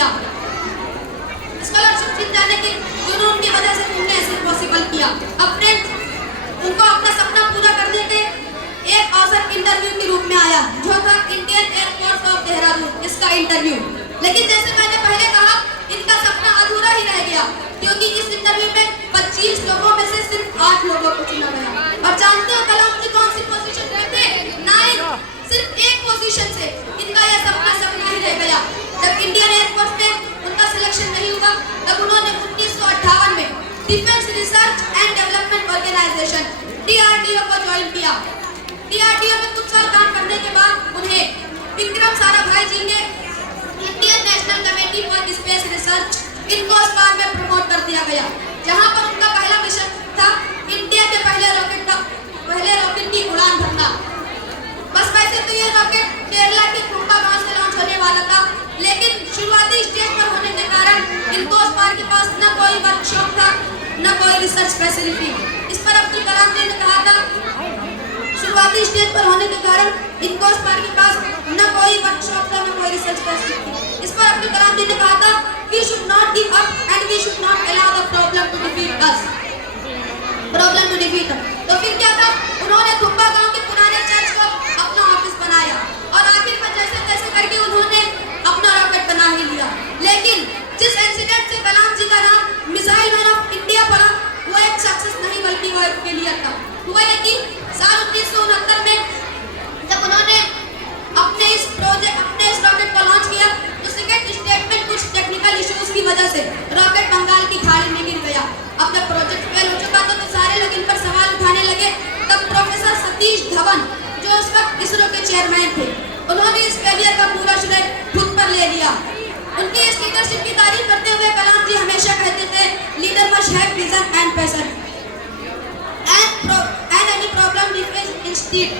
किया। स्कॉलरशिप मिल जाने के जुनून की वजह से उन्होंने ऐसे पॉसिबल किया। अब फ्रेंड्स, उनको अपना सपना पूरा करने के एक अवसर इंटरव्यू के रूप में आया, जो था इंडियन एयरफोर्स ऑफ देहरादून, इसका इंटरव्यू। लेकिन जैसे मैंने पहले कहा, इनका सपना अधूरा ही रह गया, क्योंकि इस इंटरव्यू में 25 लोगों में से सिर्फ 8 लोगों को चुना गया। और जानते हो कलाम जी कौन सी पोजीशन में थे? 9। सिर्फ एक पोजीशन से इनका यह सपना ही रह गया। जब इंडियन एयरफोर्स में उनका सिलेक्शन नहीं हुआ, तब उन्होंने 1958 में defence research and development organisation DRDO को ज्वाइन किया। DRDO में कुछ साल काम करने के बाद उन्हें विक्रम साराभाई जी ने Indian national committee for space research INCOSPAR में प्रमोट कर दिया गया, जहां पर उनका पहला मिशन था इंडिया के पहले रॉकेट की उड़ान भरना। बस वैसे तो ये रॉकेट केरला के कुंभा गांव से लॉन्च होने वाला था, लेकिन शुरुआती स्टेज पर होने के कारण इनकोस्पार के पास न कोई वर्कशॉप था, न कोई रिसर्च फैसिलिटी। इस पर अब्दुल कलाम जी ने कहा था, शुरुआती स्टेज पर होने के कारण इनकोस्पार के पास न कोई वर्कशॉप था, न कोई रिसर्च फैसिलिटी। इस पर अब्दुल कलाम जी ने कहा था, we should not give up and we should not allow the problem to defeat us। तो फिर क्या था, उन्होंने कुंभा गांव के पुराने चर्च को अपना ऑफिस बनाया और आखिर में जैसे तैसे करके उन्होंने अपना रॉकेट बना ही लिया। लेकिन जिस इंसिडेंट से कलाम जी का नाम मिसाइल मैन ऑफ इंडिया पड़ा, वो एक सक्सेस नहीं बल्कि वो एक फेलियर था। हुआ ये कि साल 1969 में जब उन्होंने अपने इस रॉकेट को लॉन्च किया, तो सेकंड स्टेज में कुछ टेक्निकल इश्यूज की वजह से रॉकेट बंगाल की खाड़ी में गिर गया। अब जब प्रोजेक्ट फेल हो चुका तो सारे लोग इन पर सवाल उठाने लगे। तब प्रोफेसर सतीश धवन, जो उस वक्त इसरो के चेयरमैन थे, उन्होंने इस फेलियर का पूरा श्रेय खुद पर ले लिया। उनकी इस लीडरशिप की तारीफ करते हुए कलाम जी हमेशा कहते थे, leader must have vision and passion and any problem we face instead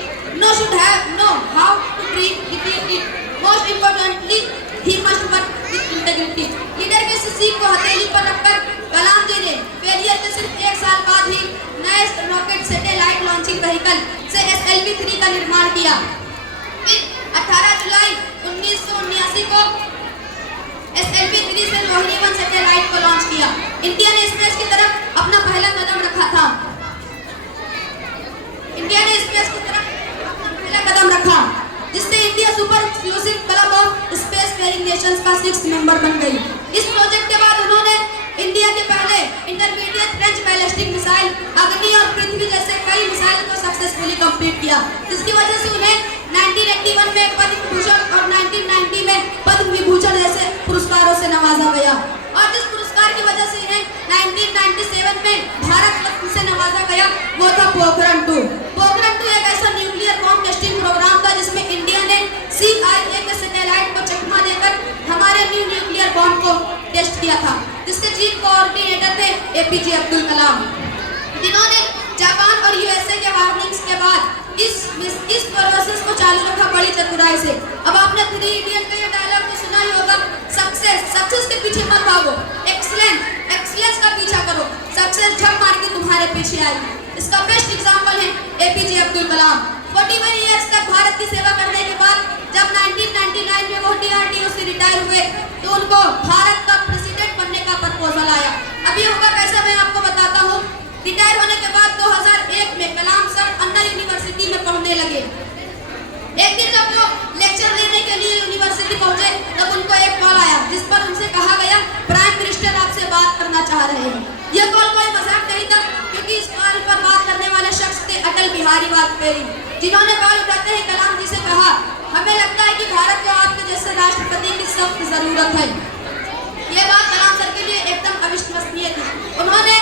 know how to defeat it. Most importantly, he must work with integrity। Leader के सीख को हथेली पर रखकर कलाम जी ने फेलियर के सिर्फ 1 साल बाद ही नए रॉकेट सैटेलाइट लॉन्चिंग व्हीकल से SLV-3 का निर्माण किया। फिर 18 जुलाई 1979 को SLV-3 से रोहिणी-1 सैटेलाइट को लॉन्च किया। इंडिया ने स्पेस की तरफ अपना पहला कदम रखा था। जिससे India super exclusive club of space faring nations का 6th मेंबर बन गई। इस प्रोजेक्ट के बाद उन्होंने इंडिया के पहले इंटरमीडिएट फ्रेंच बैलिस्टिक मिसाइल अग्नि और पृथ्वी जैसे कई मिसाइल को सक्सेसफुली कंप्लीट किया, जिसकी वजह से उन्हें 1981 में पद्म भूषण और 1990 में पद्म विभूषण जैसे पुरस्कारों से नवाजा गया। और जिस पुरस्कार की वजह से इन्हें 1997 में भारत रत्न से नवाजा गया, वो था पोखरण 2। पोखरण 2 एक ऐसा न्यूक्लियर बॉम्ब टेस्टिंग प्रोग्राम था जिसमें इंडिया ने CIA के सैटेलाइट को चकमा देकर हमारे न्यू न्यूक्लियर बॉम्ब को टेस्ट किया था, जिसके चीफ कोऑर्डिनेटर थे APJ अब्दुल कलाम, जिन्होंने जापान और USA के वार्निंग्स के बाद इस प्रोसेस को चालू रखा बड़ी चतुराई से। अब आपने 3 इडियट का ये डायलॉग तो सुना ही होगा, सक्सेस के पीछे मत भागो, एक्सीलेंस का पीछा करो, सक्सेस झक मार के तुम्हारे पीछे आएगी। इसका बेस्ट एग्जांपल है APJ अब्दुल कलाम। 41 इयर्स तक भारत की सेवा करने के बाद जब 1999 में वो DRDO से रिटायर हुए, तो उनको भारत का प्रेसिडेंट बनने का प्रपोजल आया। अब ये होगा कैसा, मैं आपको बताता हूँ। रिटायर होने के बाद 2001 में कलाम सर अन्ना यूनिवर्सिटी में पढ़ने लगे। एक दिन जब वो लेक्चर लेने के लिए यूनिवर्सिटी पहुंचे, तब उनको एक कॉल आया, जिस पर उनसे कहा गया, प्राइम मिनिस्टर आपसे बात करना चाह रहे हैं। यह कॉल कोई मजाक नहीं था, क्योंकि इस कॉल पर बात करने वाले शख्स थे अटल बिहारी वाजपेयी, जिन्होंने कॉल उठाते ही कलाम जी से कहा, हमें लगता है कि भारत को आपके जैसे राष्ट्रपति की सख्त जरूरत है। ये बात कलाम सर के लिए एकदम अविश्वसनीय थी। उन्होंने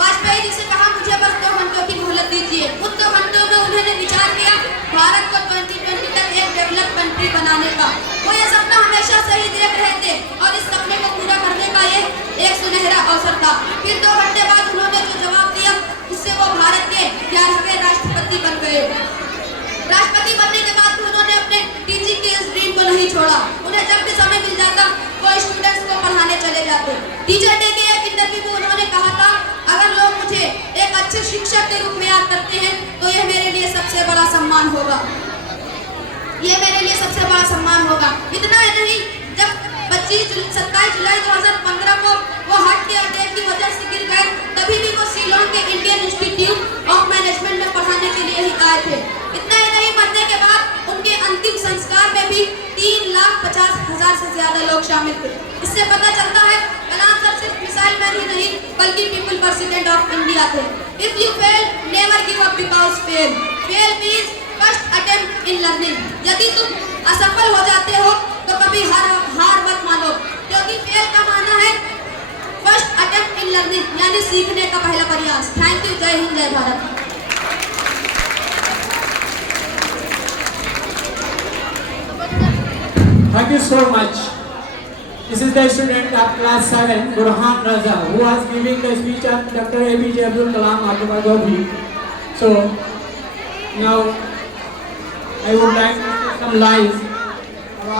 वाजपेयी जी से कहा, मुझे बस 2 घंटों की मोहलत दीजिए। उन 2 घंटों में उन्होंने विचार किया भारत को 2020 तक एक डेवलप कंट्री बनाने का। वो ये सपना हमेशा से ही देख रहे थे और इस सपने को पूरा करने का ये एक सुनहरा अवसर था। फिर 2 घंटे बाद उन्होंने जो जवाब दिया, उससे वो भारत के 11वें राष्ट्रपति बन गए। राष्ट्रपति बनने के बाद उन्होंने अपने टीचिंग के इस ड्रीम को नहीं छोड़ा। उन्हें जब भी समय मिल जाता, वो स्टूडेंट्स को पढ़ाने चले जाते। टीचर डे के एक इंटरव्यू में उन्होंने कहा था, अगर लोग मुझे एक अच्छे शिक्षक के रूप में याद करते हैं, तो यह मेरे लिए सबसे बड़ा सम्मान होगा। इतना ही नहीं, जब 27 जुलाई 2015 को वो हार्ट के अटैक की वजह से गिर गए। तभी भी वो शिलोंग के इंडियन इंस्टीट्यूट ऑफ मैनेजमेंट में पढ़ाने के लिए ही आए थे। इतना ही नहीं, मरने के बाद उनके अंतिम संस्कार में भी 3,50,000 से ज्यादा लोग शामिल थे। इससे पता चलता है कलाम सर सिर्फ मिसाइल मैन ही नहीं बल्कि पीपल प्रेसिडेंट ऑफ इंडिया थे। If you fail never give up because fail means first attempt in learning. यदि तुम असफल हो जाते हो तो कभी हार मत मानो, क्योंकि फेल का माना है फर्स्ट अटेम्प्ट इन लर्निंग, यानी सीखने का पहला प्रयास। Thank you. जय हिंद, जय Bharat. Thank you so much. This is the student of class 7, Burhan Raza, who was giving the speech on Dr. APJ Abdul Kalam autobiography. So now I would like to say some lines